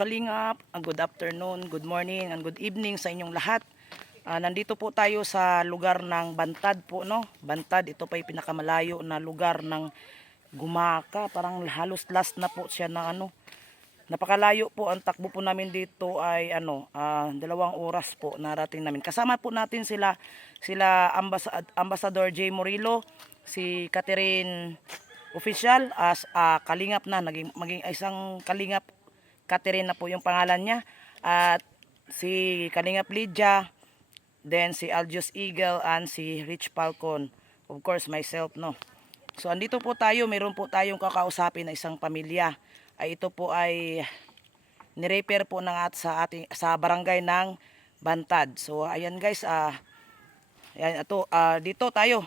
kalingap, good afternoon, good morning, and good evening sa inyong lahat. Nandito po tayo sa lugar ng Bantad po, no? Bantad, ito pa yung pinakamalayo na lugar ng Gumaka. Parang halos last na po siya ng ano. Napakalayo po, ang takbo po namin dito ay 2 oras po narating namin. Kasama po natin sila Ambassador J. Morillo, si Catherine Official as kalingap na, maging isang kalingap Catherine na po yung pangalan niya, at si Kalingap Lydia, then si Aljus Eagle, and si Rich Falcon, of course myself, no. So andito po tayo, meron po tayong kakausapin na isang pamilya. Ito po ay nirepair po sa barangay ng Bantad. So ayan guys, ayan, dito tayo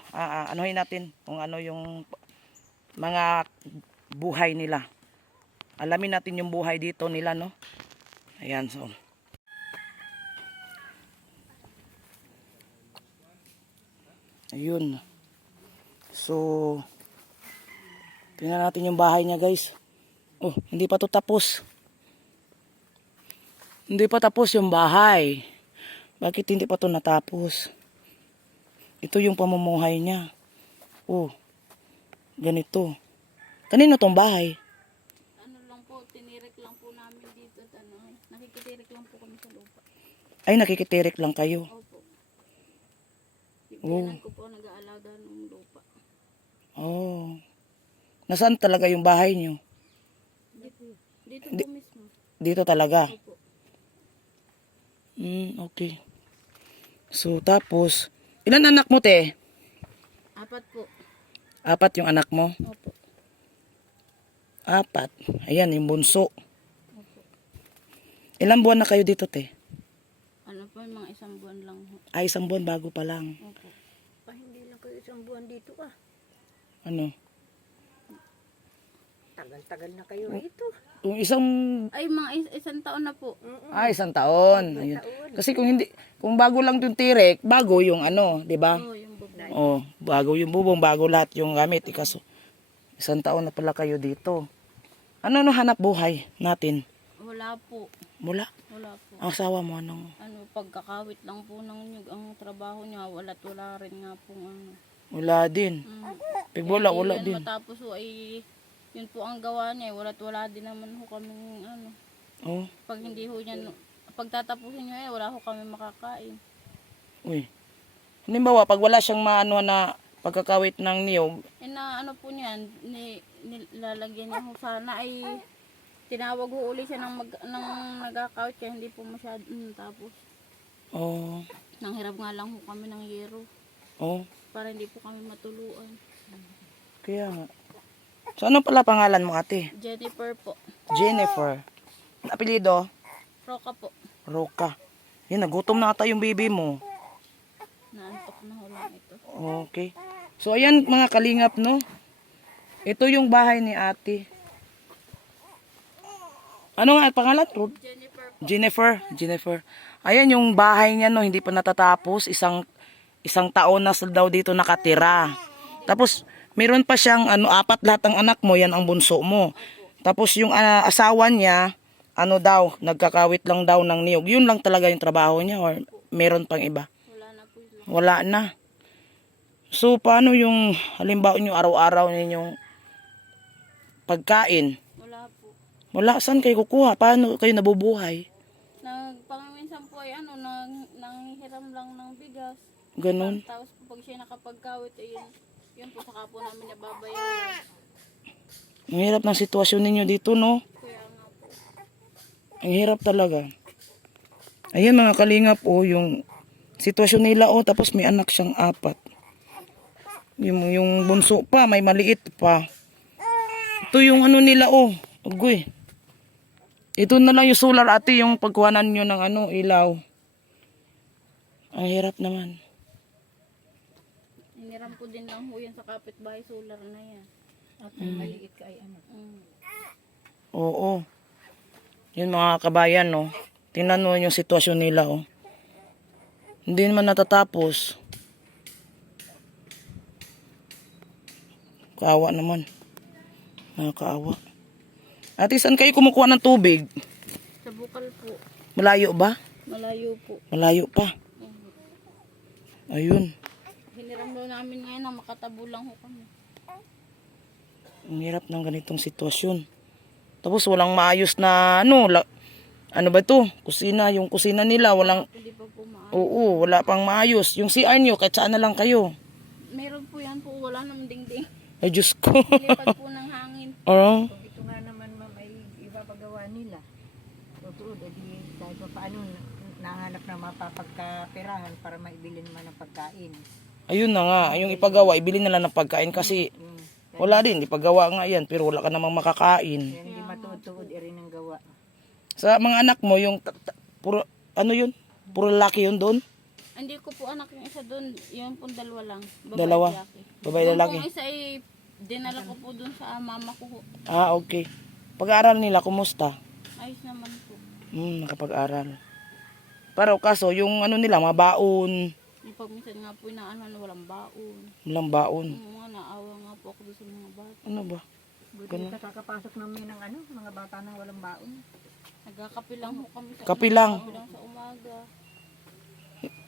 anuhin natin kung ano yung mga buhay nila. Alamin natin yung buhay dito nila, no. Ayan, so ayun. So tingnan natin yung bahay niya, guys. Oh, hindi pa to tapos. Hindi pa tapos yung bahay. Bakit hindi pa to natapos? Ito yung pamumuhay niya. Oh, ganito. Kanino tong bahay? Ano lang po, tinirik lang po namin dito at nakikitirik lang po kami sa lupa. Ay, nakikitirik lang kayo. Opo. Oh. Bigyan ko po nag-aalaga ng lupa. Oh. Nasaan talaga yung bahay niyo? Dito po mismo. Dito talaga. Opo. Okay. So, tapos, ilan anak mo, te? 4 po. 4 yung anak mo? Opo. 4. Ayan, yung bunso. Opo. Ilang buwan na kayo dito, te? Ano po, mga 1 buwan lang ho. Ay, 1 buwan bago pa lang. Opo. Hindi lang kayo 1 buwan dito Ano? Tagal-tagal na kayo rito. Yung isang... Ay, mga 1 taon na po. 1 taon. Ayun. Kasi kung bago lang yung tirik, bago yung di ba? Oo, yung bubay. Oh, bago yung bubong, bago lahat yung gamit. Ikaso, 1 taon na pala kayo dito. Ano hanap buhay natin? Wala po. Wala. Wala po. Ang asawa mo, Pagkakawit lang po ng nyug ang trabaho niya, wala rin nga pong Wala din. Pag wala din. Matapos po ay, yun po ang gawa niya, wala din naman ho kaming Oh, pag hindi ho yan, pagtatapusin niyo wala ho kami makakain. uy. Halimbawa, pag wala siyang na pagkakawit ng niyog, Po niyan, nilalagyan niya ho sana ay, tinawag ho uli siya ng nagkakawit kaya hindi po masyado tapos. oh, Nang hirap nga lang ho kami ng yero oh, para hindi po kami matuluan. kaya nga. So, ano pala pangalan mo, ate? Jennifer po. Jennifer. Apelyido? Roka po. Roka. Yan, nagutom na ata yung baby mo. Naantok na ho lang ito. Okay. So, ayan mga kalingap, no? Ito yung bahay ni ate. Ano nga pangalan? Jennifer po. Jennifer. Ayan yung bahay niya, no? Hindi pa natatapos. Isang taon na daw dito nakatira. Tapos, meron pa siyang 4 lahat ng anak mo, yan ang bunso mo. Tapos yung asawa niya, nagkakawit lang daw ng niyog. Yun lang talaga yung trabaho niya or meron pang iba? Wala na po yun. Wala na. So, paano yung halimbawa nyo araw-araw ninyong pagkain? Wala po. Wala, saan kayo kukuha? Paano kayo nabubuhay? Pangminsan po ay nanghihiram lang ng bigas. Ganun. Tapos pag siya nakapagkawit, yun po saka po namin nababayaran. Ang hirap ng sitwasyon ninyo dito, no? Kaya nga po. Ang hirap talaga. Ayan mga kalingap, yung sitwasyon nila, tapos may anak siyang 4. Yung bunso pa, may maliit pa. Ito yung nila, ugoy. Ito na lang yung solar, ate, yung pagkuhanan nyo ng ilaw. Ang hirap naman. Hiniram ko din lang ho yan sa kapitbahay solar na yan. At maliit ka ay anak. Oo. Yun mga kabayan, no. Tingnan mo yung sitwasyon nila, Hindi naman natatapos. Kaawa naman. Nakakaawa. Ate, saan kayo kumukuha ng tubig? Sa bukal po. Malayo ba? Malayo po. Malayo pa. Ayun. Hiniram daw namin ngayon na makatabo lang ho kami. Ang hirap ng ganitong sitwasyon. Tapos walang maayos na ano ba to? Kusina, yung kusina nila walang Hindi pa po maayos. oo, wala pang maayos. Yung CR nyo, kahit saan na lang kayo. Meron po yan po, wala namang dingding. Ay, Diyos ko. Lipad po ng hangin. Oo. Kung ito nga naman ma'am ay ipapagawa nila. Totoo, edi kahit pa paano nahanap na mapapagkapirahan para maibili naman ng pagkain. Ayun na nga, yung ipagawa, ibili na lang ng pagkain kasi wala din, ipagawa nga yan, pero wala ka namang makakain. Kaya hindi matutuod rin ang gawa. Sa mga anak mo, yung puro, ano yun? Puro lalaki yun doon? Hindi ko po anak yung isa doon, yung pong dalawa lang. Babae, Dalawa? lalaki. Babae, Yung lalaki? pong isa ay dinala ko po doon sa mama ko. Ah, okay. Pag-aaral nila, kumusta? Ayos naman po. Nakapag-aral. Pero kaso, yung ano nila, mga baon, Yung pag minsan nga po inaano na walang baon. walang baon. Yung mga naawa nga po ako doon sa mga bata. Ano ba? Buti kakapasok namin ng mga bata nang walang baon. Nagkakape lang po kami sa Kape lang. kape lang sa umaga.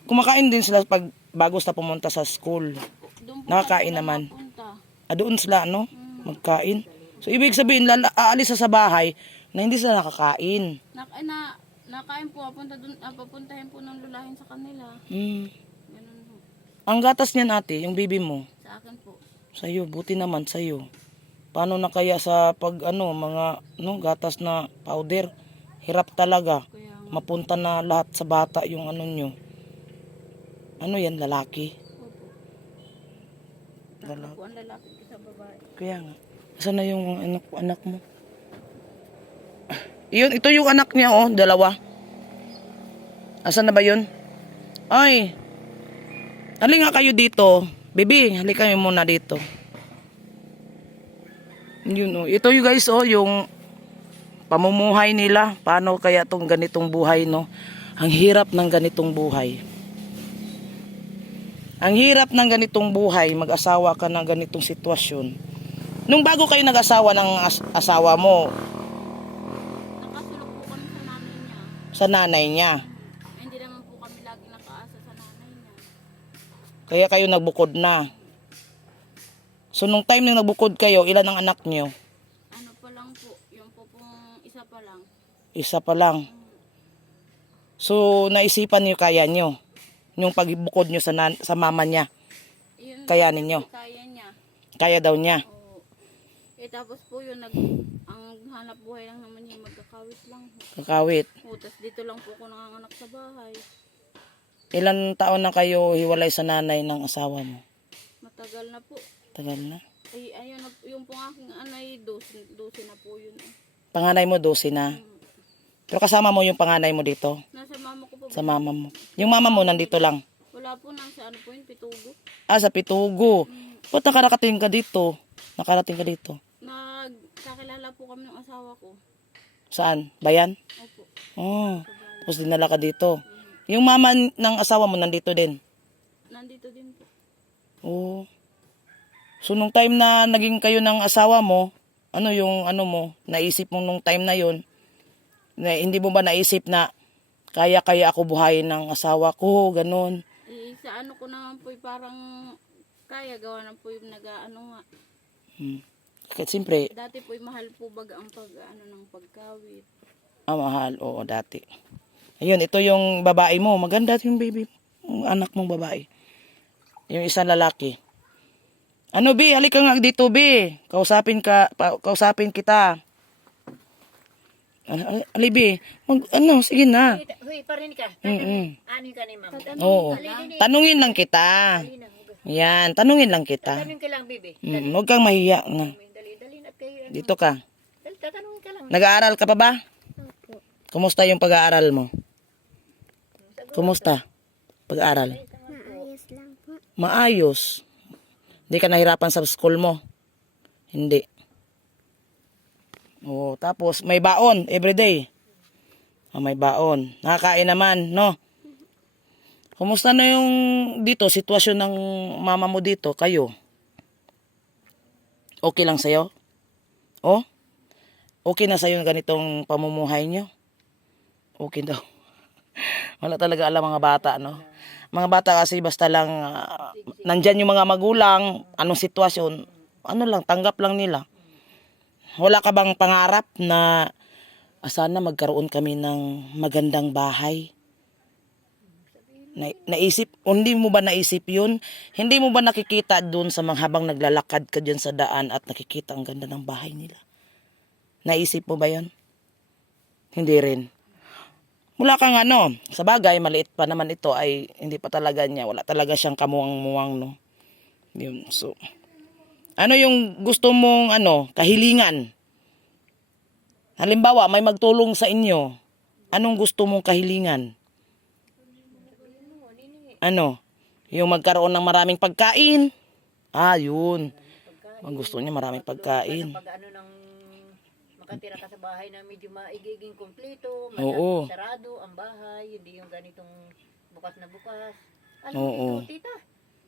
Kumakain din sila pag bago sa pumunta sa school. Doon po Nakakain sila naman. napunta. Doon sila, ano? Magkain. So, ibig sabihin, aalis sa bahay na hindi sila nakakain. Nakain po, papuntahin po ng lulahin sa kanila. Ganun po. Ang gatas niyan ate, yung bibi mo, Sa akin po. sa'yo, buti naman sa'yo. Paano na kaya sa mga gatas na powder? Hirap talaga. Kaya nga Mapunta na lahat sa bata yung ano nyo. Ano yan, lalaki? po. Lalaki. Po ang lalaki sa babae. Kaya nga. Saan na yung anak mo? Ito yung anak niya, oh, dalawa. Asan na ba yun? Ay, halika kayo dito. Baby, halika kayo muna dito. Yun, oh. Ito yung guys, oh, yung pamumuhay nila. Paano kaya tong ganitong buhay, no? Ang hirap ng ganitong buhay. Ang hirap ng ganitong buhay, mag-asawa ka ng ganitong sitwasyon. Nung bago kayo nag-asawa ng asawa mo, Nakasulok po kami sa nanay niya. sa nanay niya, Hindi naman po kami lagi nakaasa sa nanay niya. kaya kayo nagbukod na. So, nung time na nagbukod kayo, ilan ang anak niyo? Ano pa lang po, yung po pong isa pa lang. Isa pa lang. So, naisipan niyo kaya niyo yung pagbukod niyo sa mama niya. Yun, Kaya ninyo. kaya niya. Kaya daw niya. Oo. Tapos po yun, ang hanap buhay lang naman niya, magkakawit lang. Kakawit. Tapos dito lang po ako nanganganak sa bahay. Ilan taon na kayo hiwalay sa nanay ng asawa mo? Matagal na po. Tagal na. Ay, ayun na, yung pong aking anay, 12 na po yun. Panganay mo 12 na. Pero kasama mo yung panganay mo dito? Nasa mama ko po. Sa mama mo. Yung mama mo nandito lang? Wala po nasa ano po yun, Pitugo. Ah, sa Pitugo. Ba't nakarating ka dito? Nakarating ka dito? Nagkakilala po kami ng asawa ko. Saan? Bayan? Opo. Oh. Tapos dinala ka dito. Yung mama ng asawa mo nandito din? Nandito din po. Oh. So, nung time na naging kayo ng asawa mo, ano yung ano mo, naisip mo nung time na yon, na hindi mo ba naisip na kaya ako buhayin ng asawa ko, ganun. Sa ano ko naman po, parang kaya gawa na po yung nag-ano nga. Kasi siyempre, Dati po mahal po baga ang pag-ano ng pagkawit. mahal, oo, dati. Ayun, ito yung babae mo, maganda yung baby, yung anak mong babae. Yung isang lalaki. Ano, Bi? Halika nga dito, Bi. Kausapin kita. Ali, Bi. Sige na. Huy, parin ka. Mm-mm. Ano ka ni ma'am? Oo. Tanungin lang kita. Yan, tanungin lang kita. Tanungin ka lang, bibi. Huwag kang mahiya na. Dali na kayo. Dito ka. Tatanungin ka lang. Nag-aaral ka pa ba? Kumusta yung pag-aaral mo? Kumusta? Pag-aaral? Maayos lang po. Maayos. Hindi ka nahirapan sa school mo? Hindi. Oo, tapos may baon everyday. May baon. Nakakain naman, no? Kumusta na yung dito, sitwasyon ng mama mo dito, kayo? Okay lang sa'yo? Oh? Okay na sa'yo yung ganitong pamumuhay nyo? okay daw. Wala talaga alam mga bata, no? Mga bata kasi basta lang nandyan yung mga magulang, anong sitwasyon, ano lang, tanggap lang nila. Wala ka bang pangarap na sana magkaroon kami ng magandang bahay? Naisip, hindi mo ba naisip yun? Hindi mo ba nakikita doon sa mga habang naglalakad ka dyan sa daan at nakikita ang ganda ng bahay nila? Naisip mo ba yun? Hindi rin. Mula kang ano, sa bagay, maliit pa naman ito ay hindi pa talaga niya, wala talaga siyang kamuwang-muwang, no? Yun, so, ano yung gusto mong, kahilingan? Halimbawa, may magtulong sa inyo. Anong gusto mong kahilingan? Ano? Yung magkaroon ng maraming pagkain? Yun. Ang gusto niya maraming pagkain. Pag ano ng makatira ka sa bahay na medyo maigiging kumpleto, Oo. sarado ang bahay, hindi yung ganitong bukas na bukas. Oo. Dito, tita,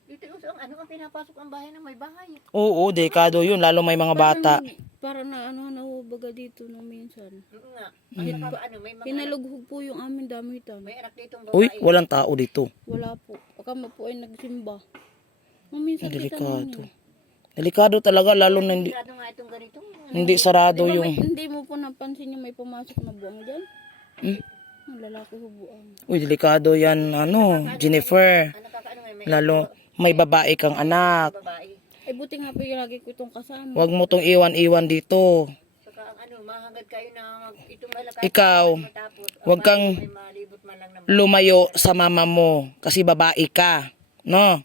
dito yung ano ang pinapasok ang bahay na may bahay. Oo, dekado yun, lalo may mga bata. Para na nahubaga dito nung minsan. Oo nga. May mga Pinalughog po yung aming damitan. may anak ditong babae. Uy, walang tao dito. Wala po. Akama po ay nagsimba. Nung minsan kita Delikado. ninyo. Delikado talaga, lalo na Sarado nga itong ganitong. hindi sarado Di ba yung... hindi mo po napansin yung may pumasok na buwang dyan? Ang lalaki ho buwang. Uy, delikado yan, Jennifer. Nakakaano nga may Lalo, may babae kang anak. babae. Ay buti nga po yung lagi ko itong kasama. Huwag mo tong iwan-iwan dito. Saka ang mahangad kayo na itong malakay. Ikaw, Matapos, huwag kang may malibot man lang ng lumayo sa mama mo kasi babae ka, no?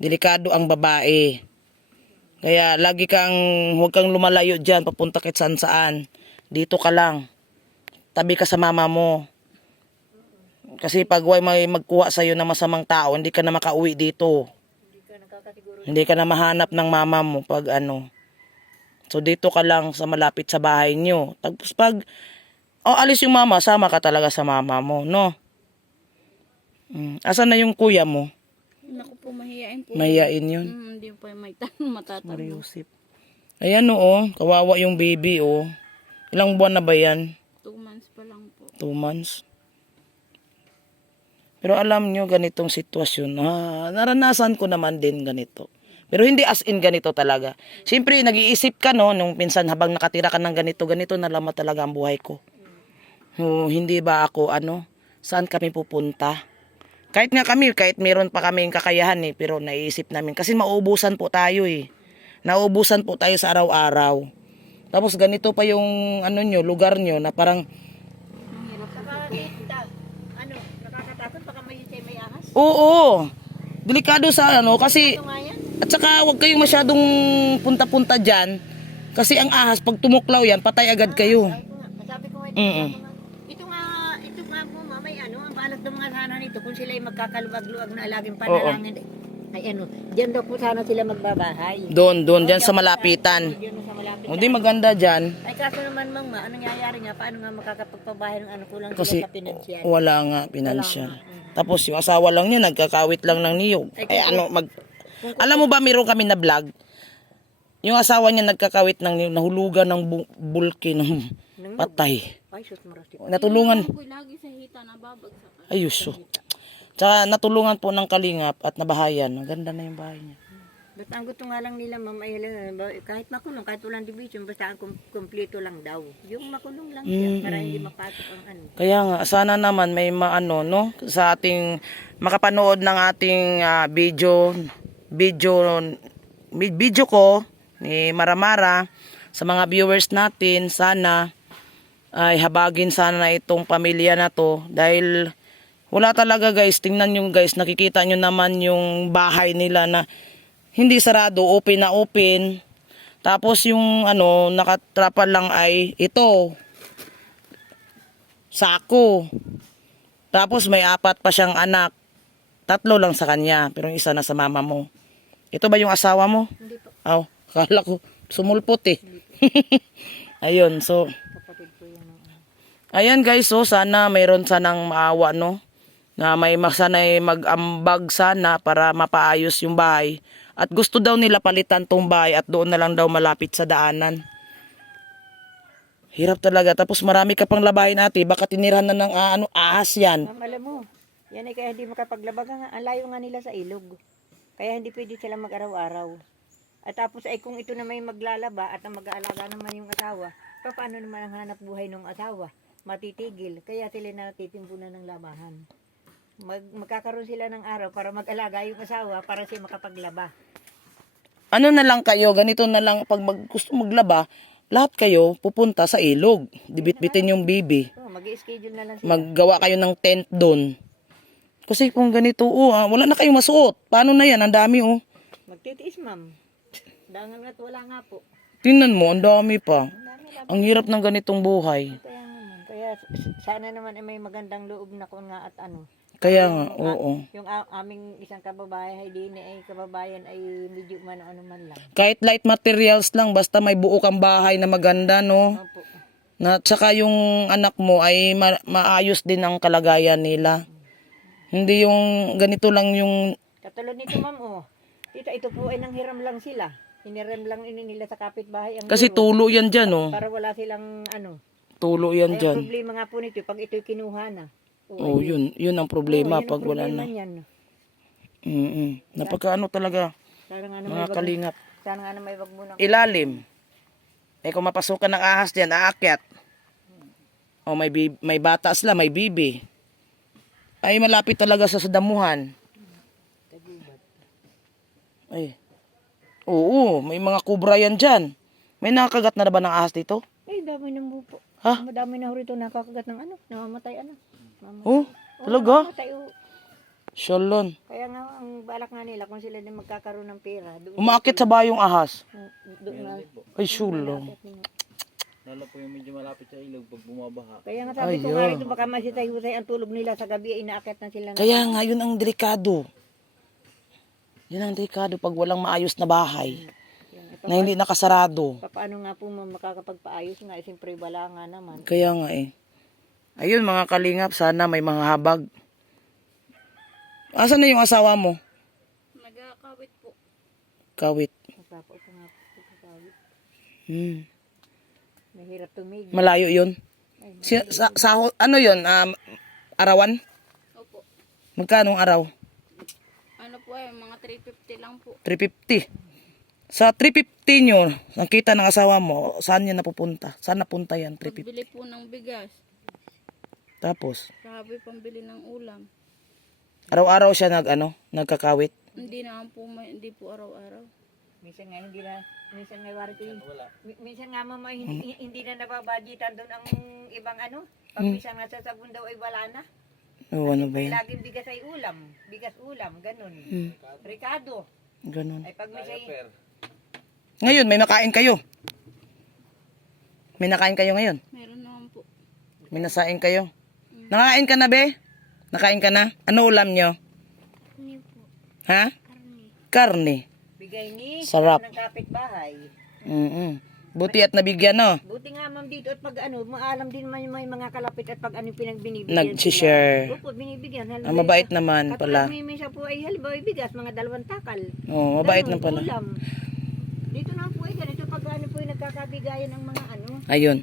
Delikado ang babae. Kaya huwag kang lumalayo diyan papunta kahit saan. Dito ka lang. Tabi ka sa mama mo. Kasi pag may magkuha sa na masamang tao, hindi ka na makauwi dito. hindi ka nakakasiguro. Hindi ka na mahanap ng mama mo pag So dito ka lang sa malapit sa bahay niyo. Tapos pag alis yung mama, sama ka talaga sa mama mo, no? Asan na yung kuya mo? Naku po, mahihain po. Mahiyain yun. Hindi pa may matatanong. Mariusip. Ayan kawawa yung baby Ilang buwan na ba yan? 2 months pa lang po. 2 months. Pero alam nyo, ganitong sitwasyon, naranasan ko naman din ganito. Pero hindi as in ganito talaga. Siyempre, nag-iisip ka, nung minsan habang nakatira ka ng ganito na lamang talaga ang buhay ko. Hindi ba ako, saan kami pupunta? Kahit meron pa kaming kakayahan pero naiisip namin. Kasi maubusan po tayo Naubusan po tayo sa araw-araw. Tapos ganito pa yung, lugar nyo na parang, Saka tita, nakakatakot baka may ahas. oo, delikado sa kasi, Ito nga yan. at saka huwag kayong masyadong punta-punta dyan. Kasi ang ahas, pag tumuklaw yan, patay agad kayo. Sabi ko nga, ito nga po mamay ang balot ng mga sana nito kung sila ay magkakaluwag-luwag na laging panalangin. Ay diyan daw po sana sila magbabahay. Doon, dyan sa malapitan. Diyan sa malapit. Hindi maganda dyan. Ay kaso naman anong nangyayari nga, paano nga makakapagpabahay ng kulang Kasi sila sa pinansyal. wala nga pinansyal. Tapos yung asawa lang niya, nagkakawit lang ng niyog. Alam mo ba, meron kami na vlog? Yung asawa niya nagkakawit ng niyog, nahulugan ng bulki ng patay. Ay, sus marasti. Natulungan. Ako lagi sa hita nababagsak. Ayuso. Tsaka natulungan po ng kalingap at nabahayan. Ang ganda na yung bahay niya. Basta ang gusto nga lang nila, ma'am, ay kahit makulong, kahit walang division, basta ang kumpleto lang daw. Yung makulong lang siya, para hindi mapasok ang Kaya nga, sana naman may no? Sa ating, makapanood ng ating video ko, ni Maramara, sa mga viewers natin, sana, ay habagin sana itong pamilya na to, dahil, wala talaga guys, tingnan nyo guys, nakikita nyo naman yung bahay nila na hindi sarado, open na open. Tapos yung nakatrapa lang ay ito, sako. Tapos may 4 pa siyang anak. 3 lang sa kanya, pero yung isa na sa mama mo. Ito ba yung asawa mo? Hindi po. Kala ko, sumulpot Ayun, so. Kapatid ko yan. Ayan guys, sana mayroon sanang maawa, na may sanay mag-ambag sana para mapaayos yung bahay. At gusto daw nila palitan tong bahay at doon na lang daw malapit sa daanan. Hirap talaga. Tapos marami ka pang labahin ate. Baka tinirahan na ng ahas yan. Ma'am, alam mo, yan ay kaya hindi makapaglaba nga. Ang layo nga nila sa ilog. Kaya hindi pwede sila mag-araw-araw. At tapos ay kung ito na may maglalaba at ang mag-aalaga naman yung asawa, paano naman ang hanap buhay ng asawa? Matitigil. Kaya sila natitimpunan ng labahan. Magkakaroon sila ng araw para mag-alaga yung asawa para siya makapaglaba. Ano na lang kayo, ganito na lang, pag gusto maglaba, lahat kayo pupunta sa ilog. Dibit-bitin yung bibi. So, mag-i-schedule na lang sila. Maggawa kayo ng tent doon. Kasi kung ganito, wala na kayong masuot. Paano na yan? Ang dami, Magtitiis, ma'am. Dangan at wala nga po. Tingnan mo, ang dami pa. Ang dami lang. Ang hirap ng ganitong buhay. Kaya naman. Kaya sana naman ay may magandang loob na kung nga at ano. Kaya nga, oo. Yung aming isang kababayan ay din ay kababayan ay medyo man ano man lang. Kahit light materials lang, basta may buo kang bahay na maganda, no? Opo. Na tsaka yung anak mo ay maayos din ang kalagayan nila. Hindi yung ganito lang yung Katulad nito, ma'am, Tita, ito po ay nanghiram lang sila. Hiniram lang nila sa kapitbahay ang kasi guro, tulo yan dyan, para wala silang ano. Tulo yan Ay, ang dyan. problema nga po nito, pag ito'y kinuha na. Oh, yun ang problema yun ang pag wala problema na. niyan. Napakaano talaga, Sana nga na mga kalingap. sana nga na may wag muna. Ilalim. Kung mapasukan ng ahas diyan, aakyat. O may bata sila, may bibi. Ay malapit talaga sa damuhan. Ay. Oo, may mga kubra yan diyan. May nakakagat na ba ng ahas dito? Ay, dami ng bupo. Ha? Madami na ho rito nakakagat ng ano, namamatay ano. Oh, talaga? Namamatay, Shalon. Kaya nga, ang balak nga nila, kung sila din magkakaroon ng pera, Umaakit sa bayong ahas. doon na. Ay, shalon. Lalo po yung medyo malapit sa ilog pag bumabaha. Kaya nga sabi ko nga rito, baka masitay-husay ang tulog nila sa gabi, ay inaakit na sila. Kaya nga, yun ang delikado. Yun ang delikado pag walang maayos na bahay. Na hindi nakasarado. Paano nga po makakapagpaayos nga, siyempre wala nga naman. Kaya nga Ayun mga kalingap, sana may mga habag. Asan na yung asawa mo? Nagkakawit po. Kawit. Magpapo ito nga po sa sabi. Mahirap tumigil. Malayo yun. Ano yun? Arawan? Opo. Magkano ang araw? Ano po mga 350 lang po. 350. Sa 350 nyo, nakita ng asawa mo, saan yan napupunta? Saan napunta yan? 350. Pagbili po ng bigas. Tapos, Sabi pambili ng ulam. araw-araw siya nagkakawit. Hindi naman po, hindi po araw-araw. Minsan nga hindi na, minsan nga warito minsan nga mama hindi na nababudgetan doon ang ibang ano. Pag minsan nga sa sabon daw ay wala na. O ano ba yan? Laging bigas ay ulam, bigas ulam, ganun. Ricardo, Ganun. ay pag minsan Ngayon, may nakain kayo. May nakain kayo ngayon. Meron naman po. May nasain kayo. Nakain ka na, be? Nakain ka na? Ano ulam nyo? Hindi po. Ha? Karne. bigay ni Sarap. ng kapitbahay. Buti at nabigyan, no? Buti nga ma'am dito at pag maalam din man yung may mga kalapit at pag pinagbinibigyan. Nag-share. Opo, binibigyan. Mabait naman pala. At minsan po ay halimbawa bigas, mga 2 takal. Oo, mabait na Ganun, pala. ulam. Dito na po ay ganito pag po ay nagkakabigayan ng mga Ayun.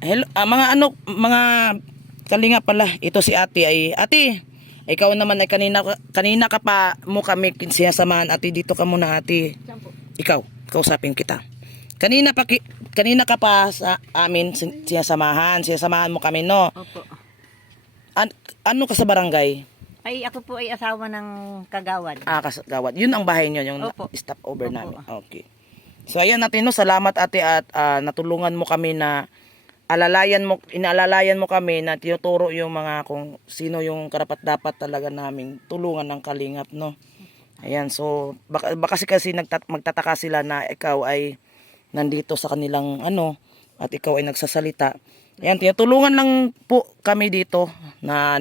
Hello, mga kalinga pala. Ito si Ate Ate, ikaw naman ay kanina ka pa mo kami sinasamahan. Ate, dito ka muna, Ate. Saan po? Ikaw, kausapin kita. Kanina ka pa sa amin sinasamahan mo kami, no? Opo. Ano ka sa barangay? Ay ako po ay asawa ng kagawad. Kasagawad. Yun ang bahay niyo, yung Opo. stop over Opo. namin. Okay. So ayan natin, no, salamat Ate at natulungan mo kami na inaalalayan mo kami na tinuturo yung mga kung sino yung karapat dapat talaga naming tulungan ng kalingap, no. Ayan, so baka kasi magtataka sila na ikaw ay nandito sa kanilang at ikaw ay nagsasalita. Ayan, tinutulungan lang po kami dito na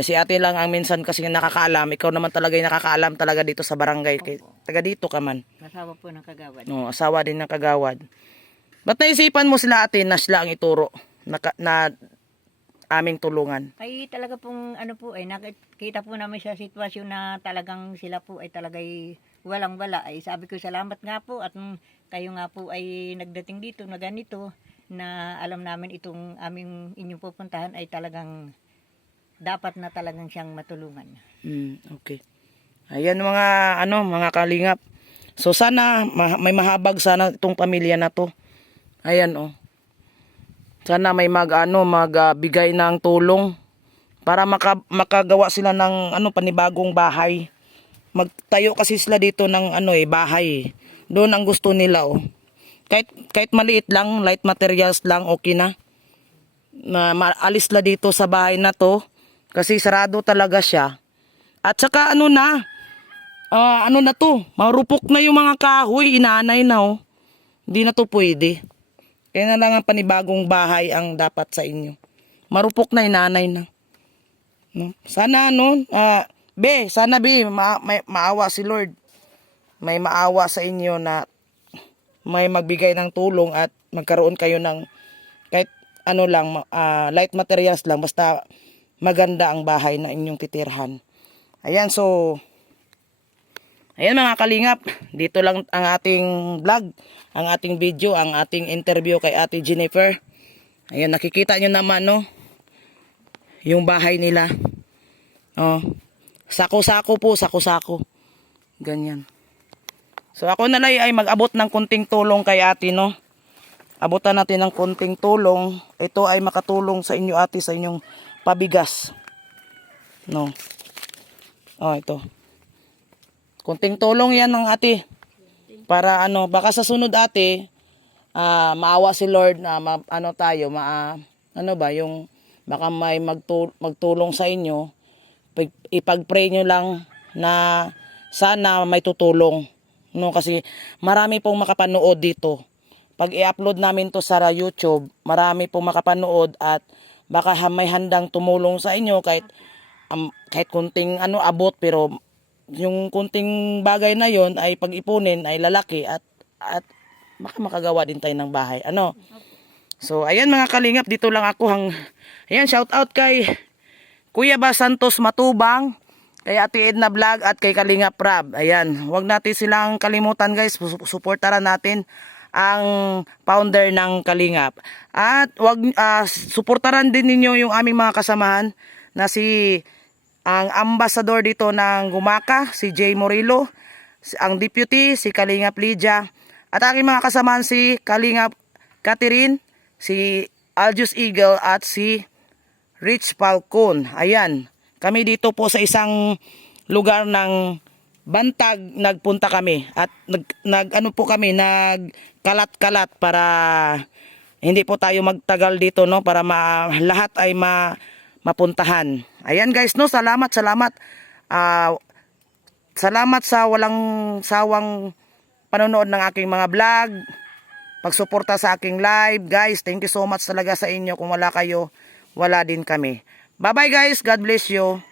si Ate lang ang minsan kasi nakakaalam. Ikaw naman talaga yung nakakaalam talaga dito sa barangay. Taga dito ka man. Asawa po ng kagawad. No, asawa din ng kagawad. Ba't naisipan mo sila Ate na sila ang ituro na aming tulungan? Ay talaga pong po ay nakita po namin sa sitwasyon na talagang sila po ay talagay walang wala. Ay sabi ko salamat nga po at kayo nga po ay nagdating dito na ganito. na alam namin itong aming inyong pupuntahan ay talagang dapat na talagang siyang matulungan. Okay. Ayan mga kalingap. So sana may mahabag sana itong pamilya na to. Ayan oh. Sana may magbigay ng tulong para makagawa sila ng panibagong bahay. Magtayo kasi sila dito ng bahay. Doon ang gusto nila oh. Kahit maliit lang, light materials lang, okay na. Na maalis la dito sa bahay na to kasi sarado talaga siya. At saka na to, marupok na yung mga kahoy, inanay na oh. Hindi na to pwede. Kaya na lang ang panibagong bahay ang dapat sa inyo. Marupok na, inanay na. No? Sana sana may maawa si Lord. May maawa sa inyo na may magbigay ng tulong at magkaroon kayo ng kahit light materials lang basta maganda ang bahay na inyong titirhan. Ayan, so ayan mga kalingap, dito lang ang ating vlog, ang ating video, ang ating interview kay Ate Jennifer. Ayan, nakikita nyo naman yung bahay nila. Sako-sako po, sako-sako. Ganyan. So ako na lang ay mag-abot ng kunting tulong kay ate Abutan natin ng kunting tulong. Ito ay makatulong sa inyo ate sa inyong pabigas. Ito. Kunting tulong yan ng ate. Para baka sa sunod ate, maawa si Lord na yung baka may magtulong sa inyo. Ipag-pray nyo lang na sana may tutulong. Kasi marami pong makapanood dito. Pag i-upload namin to sa YouTube, marami pong makapanood at baka may handang tumulong sa inyo kahit kunting abot, pero yung kunting bagay na yon ay pag-ipunin ay lalaki at baka makagawa din tayo ng bahay. So ayan mga kalingap, dito lang ako ayan, shout out kay Kuya Bas Santos Matubang, kay Ate Edna Vlog at kay Kalingap Rab. Ayan, huwag natin silang kalimutan guys, suportaran natin ang founder ng Kalingap. At suportaran din ninyo yung aming mga kasamahan na ang ambassador dito ng Gumaka, si Jay Morillo, ang deputy, si Kalingap Lydia, at aking mga kasamahan si Kalingap Catherine, si Aljus Eagle at si Rich Falcon. Ayan. Kami dito po sa isang lugar ng Bantag nagpunta kami at nagkalat-kalat para hindi po tayo magtagal dito para lahat ay mapuntahan. Ayan guys salamat. Salamat sa walang sawang panonood ng aking mga vlog, pagsuporta sa aking live. Guys, thank you so much talaga sa inyo. Kung wala kayo, wala din kami. Bye bye guys, God bless you.